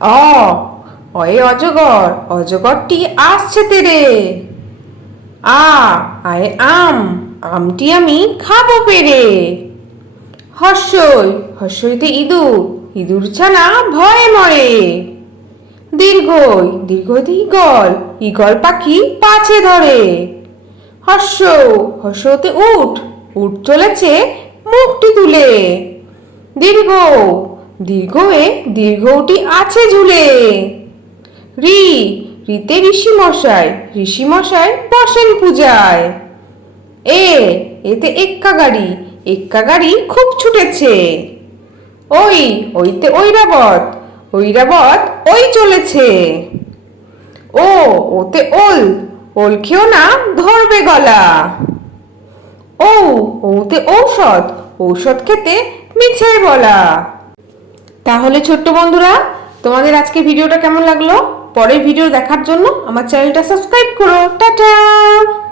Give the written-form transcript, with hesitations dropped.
অ অয়ে অজগর, অজগরটি আসছে তেরে। আ আয়ে আম, আমটি আমি খাবো পেরে। হর্ষই, হর্ষইতে ইঁদুর, ইঁদুর ছানা ভয়ে মরে। দীর্ঘই, দীর্ঘইতে ঈগল, ঈগল পাখি পাছে ধরে। হর্ষ, হর্ষতে উট, উট চলেছে মুখটি তুলে। দীর্ঘ, দীর্ঘয়ে দীর্ঘটি আছে ঝুলে। ঋ, ঋতে ঋষি মশাই, ঋষি মশাই বসেন পূজায়। এ, এতে এক্কা গাড়ি, এক্কা গাড়ি খুব ছুটেছে। ওই, ওইতে ঐরাবত, ঐরাবত ওই চলেছে। ও, ওতে ওল, ওল খেও না ধরবে গলা। ও, ওতে ঔষধ, ঔষধ খেতে মিছে বলা। তাহলে ছোট্ট বন্ধুরা, তোমাদের আজকে ভিডিওটা কেমন লাগলো? পরের ভিডিও দেখার জন্য আমার চ্যানেলটা সাবস্ক্রাইব করো। টাটা।